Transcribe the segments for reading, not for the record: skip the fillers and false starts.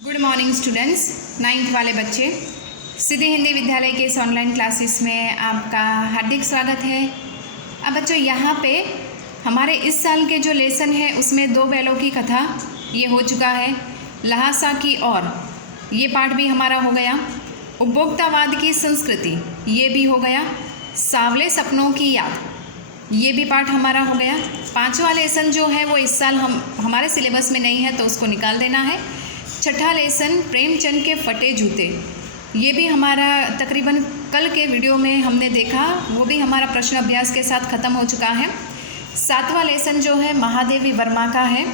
Good morning students, 9th वाले बच्चे, सिद्धि हिंदी विद्यालय के इस ऑनलाइन क्लासेस में आपका हार्दिक स्वागत है। अब बच्चों यहाँ पे हमारे इस साल के जो लेसन है उसमें 2 बैलों की कथा ये हो चुका है। लहासा की और ये पाठ भी हमारा हो गया। उपभोक्तावाद की संस्कृति ये भी हो गया। सांवले सपनों की याद ये भी पाठ हमारा हो गया। 5वां लेसन जो है वो इस साल हमारे सिलेबस में नहीं है तो उसको निकाल देना है। 6ठा लेसन प्रेमचंद के फटे जूते ये भी हमारा तकरीबन कल के वीडियो में हमने देखा, वो भी हमारा प्रश्न अभ्यास के साथ ख़त्म हो चुका है। 7वां लेसन जो है महादेवी वर्मा का है,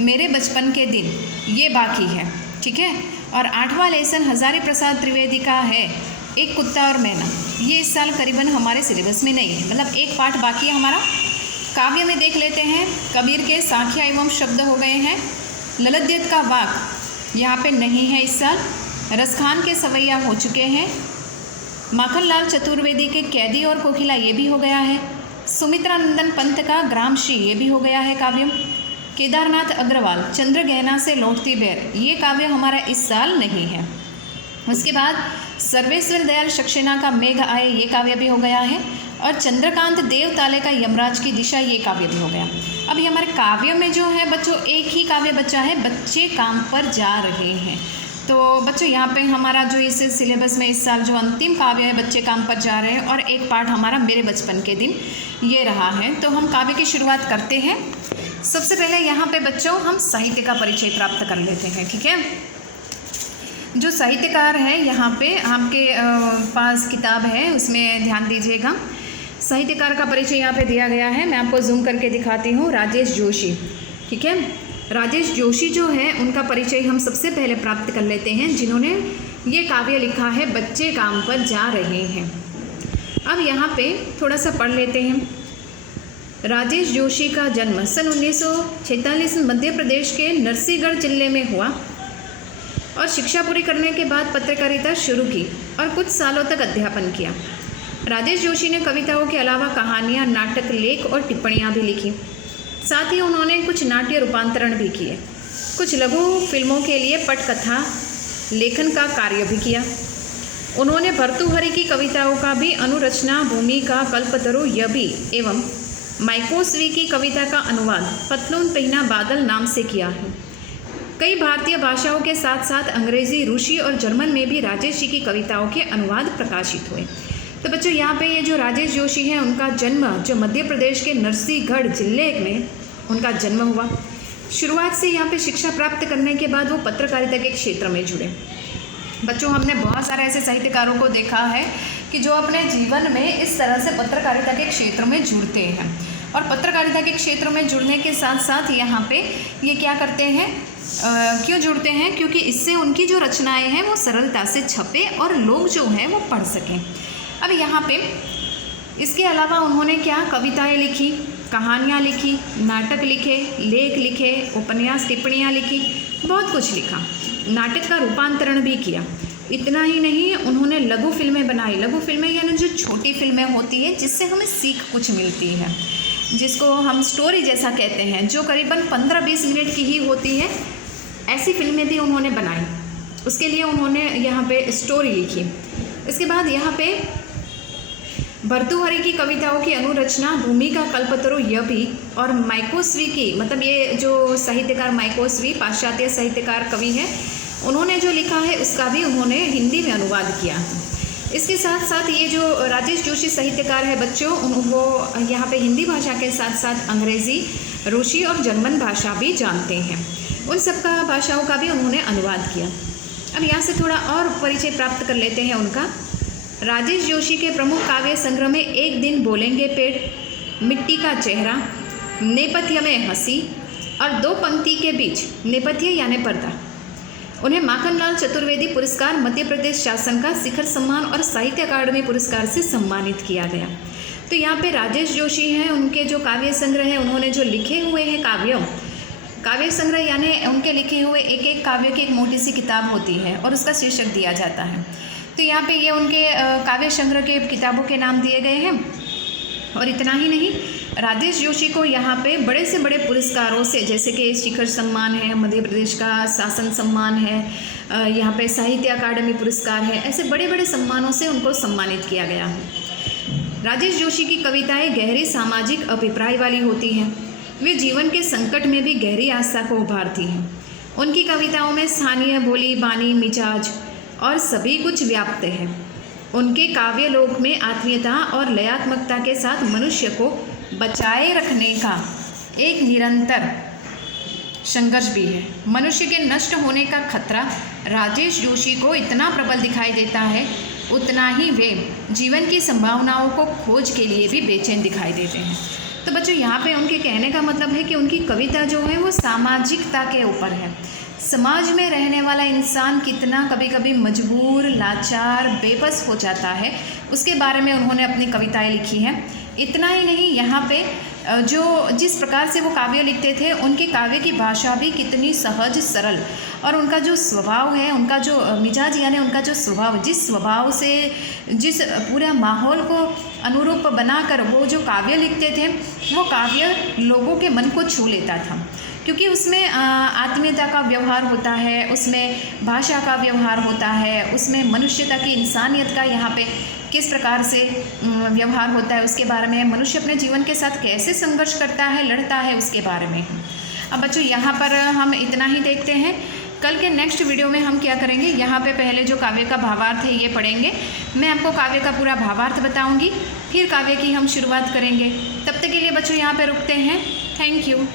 मेरे बचपन के दिन ये बाकी है, ठीक है। और 8वां लेसन हजारी प्रसाद त्रिवेदी का है, एक कुत्ता और मैना, ये इस साल करीबन हमारे सिलेबस में नहीं है, मतलब एक पाठ बाकी है हमारा। काव्य में देख लेते हैं, कबीर के साखिया एवं शब्द हो गए हैं। ललित का वाक यहाँ पे नहीं है इस साल। रसखान के सवैया हो चुके हैं। माखनलाल चतुर्वेदी के कैदी और कोकिला ये भी हो गया है। सुमित्रा नंदन पंत का ग्रामश्री ये भी हो गया है काव्य। केदारनाथ अग्रवाल चंद्र गहना से लौटती बेर ये काव्य हमारा इस साल नहीं है। उसके बाद सर्वेश्वर दयाल सक्सेना का मेघ आए ये काव्य भी हो गया है। और चंद्रकांत देवताले का यमराज की दिशा ये काव्य भी हो गया। अब ये हमारे काव्य में जो है बच्चों एक ही काव्य बचा है, बच्चे काम पर जा रहे हैं। तो बच्चों यहाँ पे हमारा जो इस सिलेबस में इस साल जो अंतिम काव्य है बच्चे काम पर जा रहे हैं, और एक पाठ हमारा मेरे बचपन के दिन ये रहा है। तो हम काव्य की शुरुआत करते हैं। सबसे पहले यहाँ पे बच्चों हम साहित्य का परिचय प्राप्त कर लेते हैं, ठीक है। जो साहित्यकार है यहाँ पे आपके पास किताब है उसमें ध्यान दीजिएगा। साहित्यकार का परिचय यहाँ पे दिया गया है, मैं आपको जूम करके दिखाती हूँ। राजेश जोशी, ठीक है। राजेश जोशी जो है उनका परिचय हम सबसे पहले प्राप्त कर लेते हैं, जिन्होंने ये काव्य लिखा है बच्चे काम पर जा रहे हैं। अब यहाँ पे थोड़ा सा पढ़ लेते हैं। राजेश जोशी का जन्म सन 1946 मध्य प्रदेश के नरसिंहगढ़ जिले में हुआ और शिक्षा पूरी करने के बाद पत्रकारिता शुरू की और कुछ सालों तक अध्यापन किया। राजेश जोशी ने कविताओं के अलावा कहानियाँ, नाटक, लेख और टिप्पणियाँ भी लिखी। साथ ही उन्होंने कुछ नाट्य रूपांतरण भी किए। कुछ लघु फिल्मों के लिए पटकथा लेखन का कार्य भी किया। उन्होंने भर्तृहरि की कविताओं का भी अनुरचना, भूमिका, कल्पतरु, यभी एवं माइकोस्वी की कविता का अनुवाद पतलून पहिना बादल नाम से किया है। कई भारतीय भाषाओं के साथ साथ अंग्रेजी, रूसी और जर्मन में भी राजेश जी की कविताओं के अनुवाद प्रकाशित हुए। तो बच्चों यहाँ पे ये जो राजेश जोशी हैं उनका जन्म जो मध्य प्रदेश के नरसिंहगढ़ जिले में उनका जन्म हुआ। शुरुआत से यहाँ पे शिक्षा प्राप्त करने के बाद वो पत्रकारिता के क्षेत्र में जुड़े। बच्चों हमने बहुत सारे ऐसे साहित्यकारों को देखा है कि जो अपने जीवन में इस तरह से पत्रकारिता के क्षेत्र में जुड़ते हैं, और पत्रकारिता के क्षेत्र में जुड़ने के साथ साथ यहाँ पे ये क्या करते हैं, क्यों जुड़ते हैं, क्योंकि इससे उनकी जो रचनाएं हैं वो सरलता से छपे और लोग जो हैं वो पढ़ सकें। अब यहाँ पे इसके अलावा उन्होंने क्या कविताएं लिखी, कहानियाँ लिखी, नाटक लिखे, लेख लिखे, उपन्यास, टिप्पणियाँ लिखी, बहुत कुछ लिखा। नाटक का रूपांतरण भी किया। इतना ही नहीं, उन्होंने लघु फिल्में बनाई। लघु फिल्में यानी जो छोटी फिल्में होती है जिससे हमें सीख कुछ मिलती है, जिसको हम स्टोरी जैसा कहते हैं, जो करीबन 15-20 मिनट की ही होती है, ऐसी फिल्में भी उन्होंने बनाई। उसके लिए उन्होंने यहाँ पे स्टोरी लिखी। इसके बाद यहाँ पे भर्तृहरि की कविताओं की अनुरचना, भूमिका, कल्पतरु, यभी और माइकोस्वी की, मतलब ये जो साहित्यकार माइकोस्वी पाश्चात्य साहित्यकार कवि हैं, उन्होंने जो लिखा है उसका भी उन्होंने हिंदी में अनुवाद किया। इसके साथ साथ ये जो राजेश जोशी साहित्यकार है बच्चों, वो यहाँ पे हिंदी भाषा के साथ साथ अंग्रेज़ी, रूसी और जर्मन भाषा भी जानते हैं। उन सब का भाषाओं का भी उन्होंने अनुवाद किया। अब यहाँ से थोड़ा और परिचय प्राप्त कर लेते हैं उनका। राजेश जोशी के प्रमुख काव्य संग्रह में एक दिन बोलेंगे पेड़, मिट्टी का चेहरा, नेपथ्य में हंसी और 2 पंक्ति के बीच, नेपथ्य यानी पर्दा। उन्हें माखनलाल चतुर्वेदी पुरस्कार, मध्य प्रदेश शासन का शिखर सम्मान और साहित्य अकादमी पुरस्कार से सम्मानित किया गया। तो यहाँ पे राजेश जोशी हैं, उनके जो काव्य संग्रह हैं, उन्होंने जो लिखे हुए हैं काव्य संग्रह यानी उनके लिखे हुए एक एक काव्य की एक मोटी सी किताब होती है और उसका शीर्षक दिया जाता है। तो यहाँ पे ये उनके काव्य संग्रह के किताबों के नाम दिए गए हैं। और इतना ही नहीं, राजेश जोशी को यहाँ पे बड़े से बड़े पुरस्कारों से, जैसे कि शिखर सम्मान है, मध्य प्रदेश का शासन सम्मान है, यहाँ पे साहित्य अकादमी पुरस्कार है, ऐसे बड़े बड़े सम्मानों से उनको सम्मानित किया गया है। राजेश जोशी की कविताएं गहरे सामाजिक अभिप्राय वाली होती हैं। वे जीवन के संकट में भी गहरी आस्था को उभारती हैं। उनकी कविताओं में स्थानीय बोली बानी मिजाज और सभी कुछ व्याप्त है। उनके काव्य लोक में आत्मीयता और लयात्मकता के साथ मनुष्य को बचाए रखने का एक निरंतर संघर्ष भी है। मनुष्य के नष्ट होने का खतरा राजेश जोशी को इतना प्रबल दिखाई देता है, उतना ही वे जीवन की संभावनाओं को खोज के लिए भी बेचैन दिखाई देते हैं। तो बच्चों, यहाँ पे उनके कहने का मतलब है कि उनकी कविता जो है वो सामाजिकता के ऊपर है। समाज में रहने वाला इंसान कितना कभी कभी मजबूर, लाचार, बेबस हो जाता है, उसके बारे में उन्होंने अपनी कविताएं लिखी हैं। इतना ही नहीं, यहाँ पे जो जिस प्रकार से वो काव्य लिखते थे, उनके काव्य की भाषा भी कितनी सहज सरल, और उनका जो स्वभाव है, उनका जो मिजाज यानी उनका जो स्वभाव, जिस स्वभाव से जिस पूरा माहौल को अनुरूप बनाकर वो जो काव्य लिखते थे, वो काव्य लोगों के मन को छू लेता था, क्योंकि उसमें आत्मीयता का व्यवहार होता है, उसमें भाषा का व्यवहार होता है, उसमें मनुष्यता की, इंसानियत का यहाँ पे किस प्रकार से व्यवहार होता है, उसके बारे में, मनुष्य अपने जीवन के साथ कैसे संघर्ष करता है, लड़ता है, उसके बारे में। अब बच्चों, यहाँ पर हम इतना ही देखते हैं। कल के नेक्स्ट वीडियो में हम क्या करेंगे, यहाँ पे पहले जो काव्य का भावार्थ है ये पढ़ेंगे। मैं आपको काव्य का पूरा भावार्थ बताऊँगी, फिर काव्य की हम शुरुआत करेंगे। तब तक के लिए बच्चों यहाँ पे रुकते हैं। Thank you.